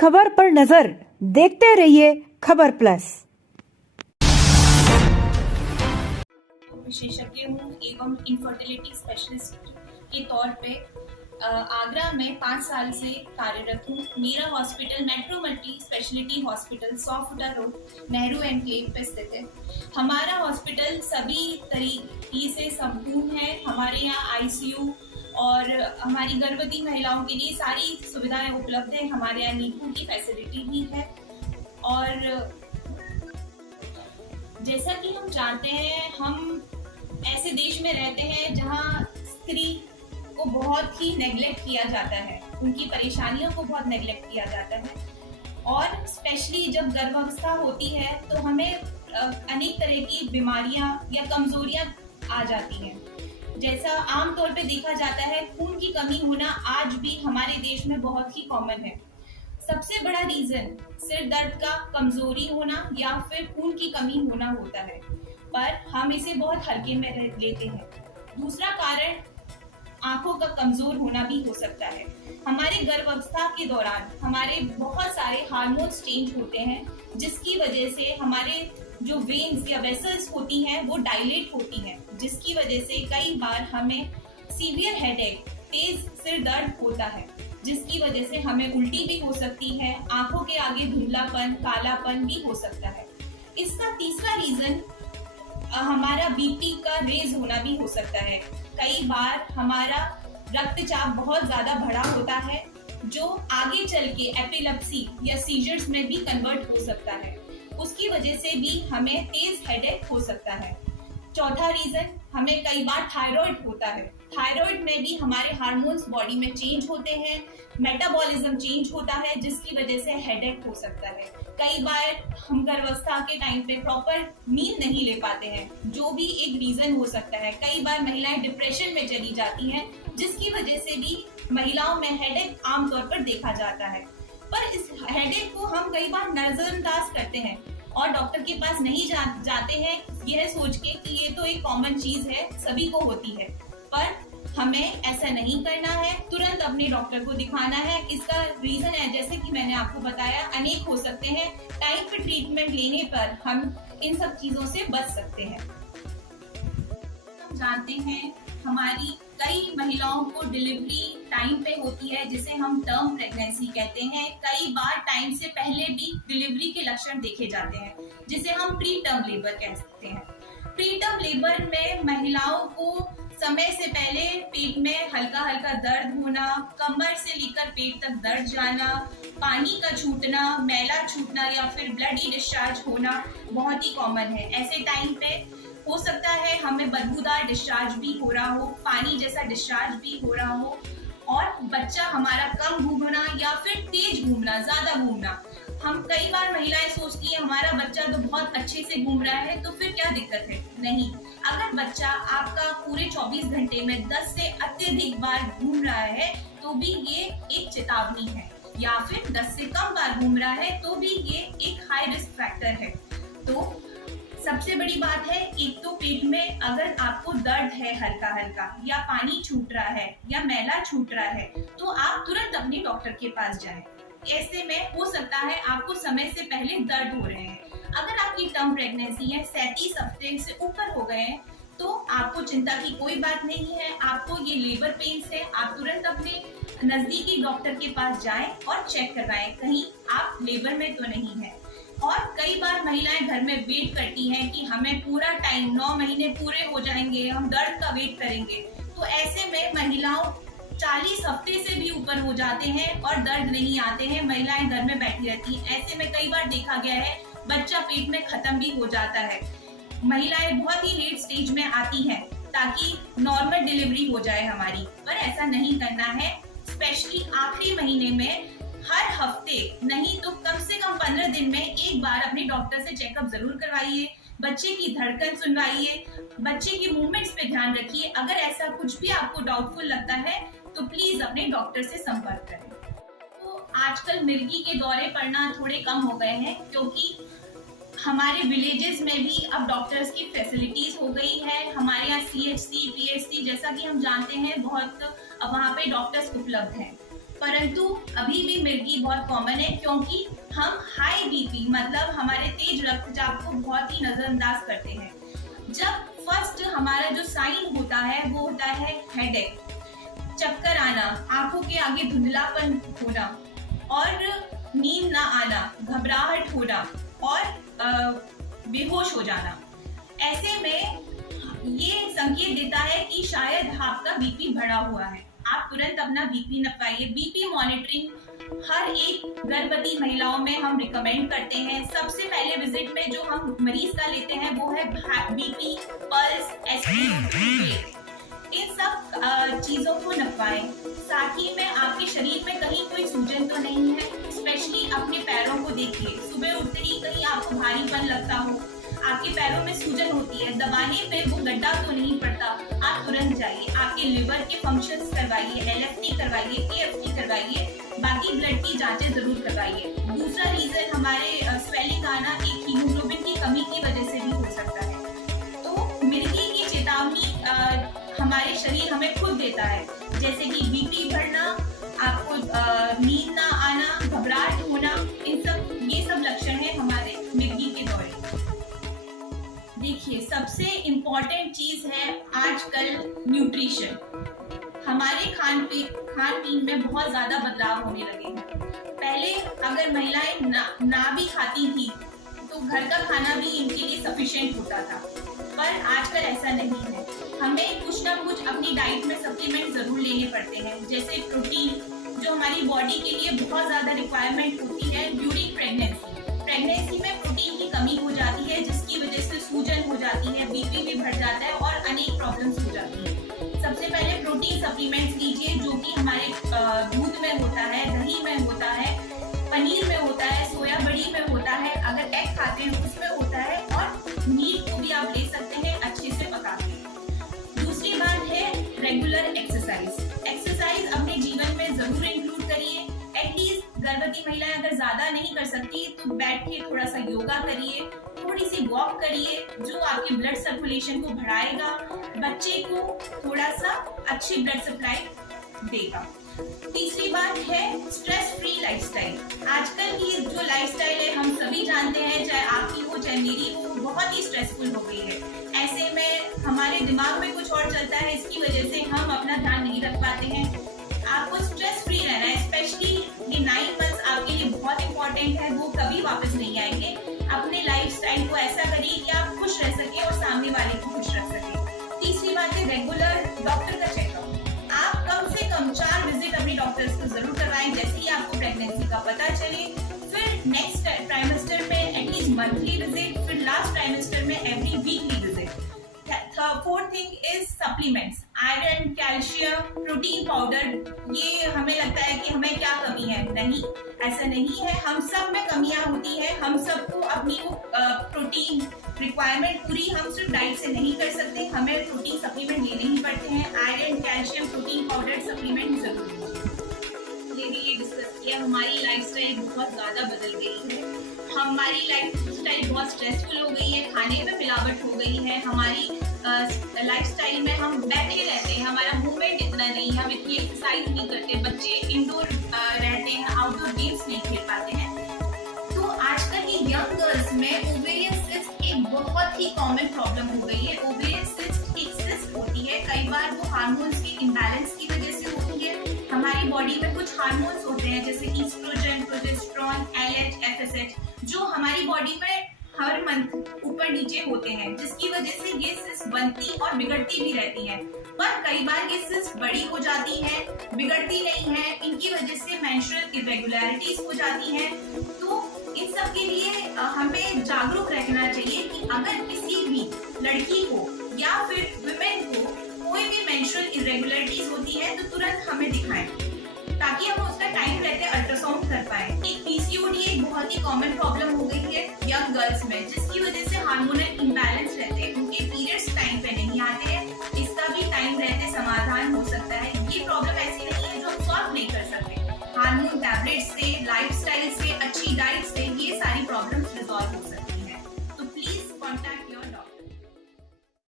खबर पर नजर, देखते रहिए खबर प्लस। विशेषज्ञ हूँ एवं इनफर्टिलिटी स्पेशलिस्ट के तौर पे आगरा में 5 साल से कार्यरत हूँ। मेरा hospital metro multi speciality hospital 100 फुटा रोड, नेहरू एनक्लेव पे स्थित है। हमारा हॉस्पिटल सभी तरीके से संपूर्ण है। हमारे यहाँ आईसीयू और हमारी गर्भवती महिलाओं के लिए सारी सुविधाएं उपलब्ध है। हमारे यहाँ नींबू की फैसिलिटी भी है। और जैसा कि हम जानते हैं, हम ऐसे देश में रहते हैं जहां स्त्री को बहुत ही नेग्लेक्ट किया जाता है, उनकी परेशानियों को बहुत नेग्लेक्ट किया जाता है। और स्पेशली जब गर्भावस्था होती है तो हमें अनेक तरह की बीमारियां या कमजोरियां आ जाती हैं। जैसा आमतौर पे देखा जाता है, खून की कमी होना आज भी हमारे देश में बहुत ही कॉमन है। सबसे बड़ा रीजन सिर दर्द का कमजोरी होना या फिर खून की कमी होना होता है, पर हम इसे बहुत हल्के में लेते हैं। दूसरा कारण आंखों का कमजोर होना भी हो सकता है। हमारे गर्भावस्था के दौरान हमारे बहुत सारे हार्मोन्स चेंज होते हैं, जिसकी वजह से हमारे जो वेन्स या वेसल्स होती हैं वो डायलेट होती हैं, जिसकी वजह से कई बार हमें सीवियर हेडेक, तेज सिर दर्द होता है, जिसकी वजह से हमें उल्टी भी हो सकती है, आंखों के आगे धुंधलापन, कालापन भी हो सकता है। इसका तीसरा रीजन हमारा बीपी का रेज होना भी हो सकता है। कई बार हमारा रक्तचाप बहुत ज्यादा बढ़ा होता है, जो आगे चल के एपिलेप्सी या सीजर्स में भी कन्वर्ट हो सकता है। उसकी वजह से भी हमें तेज हेडेक हो सकता है। चौथा रीजन, हमें कई बार थायराइड होता है। थायराइड में भी हमारे हार्मोन्स बॉडी में चेंज होते हैं, मेटाबॉलिज्म चेंज होता है, जिसकी वजह से हेडेक हो सकता है। कई बार हम गर्भावस्था के टाइम पे प्रॉपर नींद नहीं ले पाते हैं, जो भी एक रीजन हो सकता है। कई बार महिलाएं डिप्रेशन में चली जाती हैं, जिसकी वजह से भी महिलाओं में हेडेक आमतौर पर देखा जाता है। पर इस हेडेक को हम कई बार नजरअंदाज करते हैं और डॉक्टर के पास नहीं जाते हैं, यह सोच के कि ये तो एक कॉमन चीज है, सभी को होती है। पर हमें ऐसा नहीं करना है, तुरंत अपने डॉक्टर को दिखाना है। इसका रीजन है, जैसे कि मैंने आपको बताया, अनेक हो सकते हैं। टाइम पे ट्रीटमेंट लेने पर हम इन सब चीजों से बच सकते हैं। हम जानते हैं, हमारी कई महिलाओं को डिलीवरी टाइम पे होती है, जिसे हम टर्म प्रेगनेंसी कहते हैं। कई बार टाइम से पहले भी डिलीवरी के लक्षण देखे जाते हैं, जिसे हम प्री टर्म लेबर कह सकते हैं। प्री टर्म लेबर में महिलाओं को समय से पहले पेट में हल्का हल्का दर्द होना, कमर से लेकर पेट तक दर्द जाना, पानी का छूटना, मैला छूटना या फिर ब्लडी डिस्चार्ज होना बहुत ही कॉमन है। ऐसे टाइम पे हो सकता है हमें बदबूदार डिस्चार्ज भी हो रहा हो, पानी जैसा डिस्चार्ज भी हो रहा हो, और बच्चा हमारा कम घूमना या फिर तेज घूमना, ज्यादा घूमना। हम कई बार महिलाएं सोचती है हमारा बच्चा तो बहुत अच्छे से घूम रहा है, तो फिर क्या दिक्कत है। नहीं, अगर बच्चा आपका पूरे 24 घंटे में 10 से अत्यधिक बार घूम रहा है तो भी ये एक चेतावनी है, या फिर 10 से कम बार घूम रहा है तो भी ये एक हाई रिस्क फैक्टर है। तो सबसे बड़ी बात है, एक तो पेट में अगर आपको दर्द है हल्का हल्का, या पानी छूट रहा है, या मैला छूट रहा है, तो आप तुरंत अपने डॉक्टर के पास जाएं। ऐसे में हो सकता है आपको समय से पहले दर्द हो रहे हैं। अगर आपकी टर्म प्रेगनेंसी है, 37 हफ्ते से ऊपर हो गए हैं, तो आपको चिंता की कोई बात नहीं है। आपको ये लेबर पेन्स है, आप तुरंत अपने नजदीकी डॉक्टर के पास जाएं और चेक करवाएं, कहीं आप लेबर में तो नहीं है। और कई बार महिलाएं घर में वेट करती हैं कि हमें पूरा टाइम 9 महीने पूरे हो जाएंगे, हम दर्द का वेट करेंगे। तो ऐसे में महिलाओं 40 हफ्ते से भी ऊपर हो जाते हैं और दर्द नहीं आते हैं, महिलाएं घर में बैठी रहती हैं। ऐसे में कई बार देखा गया है बच्चा पेट में खत्म भी हो जाता है। महिलाएं बहुत ही लेट स्टेज में आती हैं ताकि नॉर्मल डिलीवरी हो जाए हमारी, पर ऐसा नहीं करना है। स्पेशली आखिरी महीने में हर हफ्ते नहीं तो कम से कम 15 दिन में एक बार अपने डॉक्टर से चेकअप जरूर करवाइए। बच्चे की धड़कन सुनवाइए, बच्चे की मूवमेंट्स पे ध्यान रखिए। अगर ऐसा कुछ भी आपको डाउटफुल लगता है तो प्लीज अपने डॉक्टर से संपर्क करें। तो आजकल मिर्गी के दौरे पड़ना थोड़े कम हो गए हैं, क्योंकि हमारे विलेजेस में भी अब डॉक्टर्स की फैसिलिटीज हो गई है। हमारे यहाँ CHC, PHC जैसा कि हम जानते हैं बहुत वहाँ पे डॉक्टर्स उपलब्ध हैं। परंतु अभी भी मिर्गी बहुत कॉमन है, क्योंकि हम हाई बीपी मतलब हमारे तेज रक्तचाप को बहुत ही नजरअंदाज करते हैं। जब फर्स्ट हमारा जो साइन होता है वो होता है हेडेक, चक्कर आना, आंखों के आगे धुंधलापन होना और नींद ना आना, घबराहट होना और बेहोश हो जाना। ऐसे में ये संकेत देता है कि शायद आपका बीपी बढ़ा हुआ है। आप तुरंत अपना बीपी नपाइए। बीपी मॉनिटरिंग हर एक गर्भवती महिलाओं में हम रिकमेंड करते हैं। सबसे पहले विजिट में जो हम मरीज का लेते हैं वो है बीपी, पल्स, SpO2। इन सब चीजों को नपाएं। साथ ही में आपके शरीर में कहीं कोई सूजन तो नहीं है। स्पेशली अपने पैरों को देखिए। सुबह उठते ही कहीं आपको भारीपन लगता हो, आपके पैरों में सूजन होती है, दबाने पे वो गड्ढा तो नहीं पड़ता, आप तुरंत जाइए। आपके लिवर के फंक्शंस करवाइए, LFT करवाइए, KFT करवाइए, बाकी ब्लड की जांचें जरूर करवाइए। दूसरा रीजन हमारे स्वेलिंग आना एक हीमोग्लोबिन की कमी की वजह से भी हो सकता है। तो मिर्गी की चेतावनी हमारे शरीर हमें खुद देता है, जैसे कि बीपी बढ़ना, आपको नींद ना आना, घबराहट होना, ये सब लक्षण है हमारे मिर्गी के दौरे। देखिए, सबसे इम्पोर्टेंट चीज है आजकल न्यूट्रिशन। हमारे खान पीन में बहुत ज्यादा बदलाव होने लगे हैं। पहले अगर महिलाएं ना भी खाती थी तो घर का खाना भी इनके लिए सफिशिएंट होता था, पर आजकल ऐसा नहीं है। हमें कुछ ना कुछ अपनी डाइट में सप्लीमेंट जरूर लेने पड़ते हैं, जैसे प्रोटीन जो हमारी बॉडी के लिए बहुत ज्यादा रिक्वायरमेंट होती है ड्यूरिंग प्रेगनेंसी में प्रोटीन की कमी हो जाती है, जिसकी वजह से सूजन हो जाती है, बीपी भी बढ़ जाता है और अनेक प्रॉब्लम्स हो जाती है। सबसे पहले प्रोटीन सप्लीमेंट्स लीजिए, जो कि हमारे दूध में होता है, दही में होता है, पनीर में होता है, सोया बड़ी में होता है, अगर एग खाते हैं उसमें होता है, और मीट को भी आप ले सकते हैं अच्छे से पका के। दूसरी बात है रेगुलर एक्सरसाइज अपने जीवन में जरूर इंक्लूड करिए। एटलीस्ट गर्भवती महिलाएं अगर ज्यादा नहीं कर सकती तो बैठ के थोड़ा सा योगा करिए, थोड़ी सी वॉक करिए, जो आपके ब्लड सर्कुलेशन को बढ़ाएगा, बच्चे को थोड़ा सा अच्छी ब्लड सप्लाई देगा। तीसरी बात है स्ट्रेस फ्री लाइफस्टाइल। आजकल की जो लाइफस्टाइल है हम सभी जानते हैं, चाहे आपकी हो चाहे मेरी हो, बहुत ही स्ट्रेसफुल हो गई है। ऐसे में हमारे दिमाग में कुछ और चलता है, इसकी वजह से हम अपना ध्यान नहीं रख पाते हैं। आपको स्ट्रेस फ्री रहना है, स्पेशली ये 9 मंथ्स आपके लिए बहुत इंपॉर्टेंट है, वो कभी वापस नहीं आएंगे। अपने लाइफस्टाइल को ऐसा करिए कि आप खुश रह सके और सामने वाले को खुश रख सके। तीसरी बात है रेगुलर डॉक्टर का चेकअप। आप कम से कम 4 विजिट अपने डॉक्टर्स को जरूर करवाएं, जैसे ही आपको प्रेगनेंसी का पता चले। फिर नेक्स्ट ट्राइमेस्टर में एटलीस्ट मंथली विजिट, फिर लास्ट ट्राइमेस्टर में every weekly visit. Fourth thing is supplements, iron, calcium, protein powder. ये हमें लगता है कि हमें क्या कमी है, नहीं, ऐसा नहीं है। हम सब में कमियां होती है, हम सबको अपनी वो प्रोटीन रिक्वायरमेंट पूरी हम सिर्फ डाइट से नहीं कर सकते, हमें प्रोटीन सप्लीमेंट लेने ही पड़ते हैं। Iron, calcium, protein powder supplement जरूर ये डिस्कस किया। हमारी लाइफस्टाइल बहुत ज्यादा बदल गई है, हमारी लाइफस्टाइल बहुत स्ट्रेसफुल हो गई है, खाने में मिलावट हो गई है, हमारी लाइफस्टाइल में हम बैठे रहते हैं, हमारा मूवमेंट इतना नहीं है, हम इतनी एक्सरसाइज नहीं करते, बच्चे इंडोर रहते हैं, आउटडोर गेम्स नहीं खेल पाते हैं। तो आजकल की यंग गर्ल्स में ओवेरियन सिस्ट एक बहुत ही कॉमन प्रॉब्लम हो गई है। ओवेरियन सिस्ट एक सिस्ट होती है, कई बार वो हार्मोन्स के इम्बैलेंस की वजह से होती है। हमारी बॉडी में कुछ हार्मोन्स होते हैं जैसे ईस्ट्रोजन, प्रोजेस्टेरोन, LH, FSH, जो हमारी बॉडी में हर मंथ ऊपर नीचे होते हैं, जिसकी वजह से ये सिस्ट बनती और बिगड़ती भी रहती है। पर कई बार ये सिस्ट बड़ी हो जाती है, बिगड़ती नहीं है, इनकी वजह से मेंस्ट्रुअल इरेगुलरिटीज हो जाती हैं। तो इन सब के लिए हमें जागरूक रहना चाहिए कि अगर किसी भी लड़की को या फिर विमेन को कोई भी मेंस्ट्रुअल इरेगुलरिटीज होती है तो तुरंत हमें दिखाएं, ताकि हम उसका टाइम रहते अल्ट्रासाउंड कर पाए। एक PCOD एक बहुत ही कॉमन प्रॉब्लम हो गई है यंग गर्ल्स में, जिसकी वजह से हार्मोनल इम्बैलेंस रहते हैं, उनके पीरियड्स टाइम पे नहीं आते हैं। इसका भी टाइम रहते समाधान हो सकता है। ये प्रॉब्लम ऐसी नहीं है जो हम सॉल्व नहीं कर सकते। हार्मोन टैबलेट से, लाइफस्टाइल से, अच्छी डाइट से ये सारी प्रॉब्लम्स रिजॉल्व हो सकती है। तो प्लीज कॉन्टैक्ट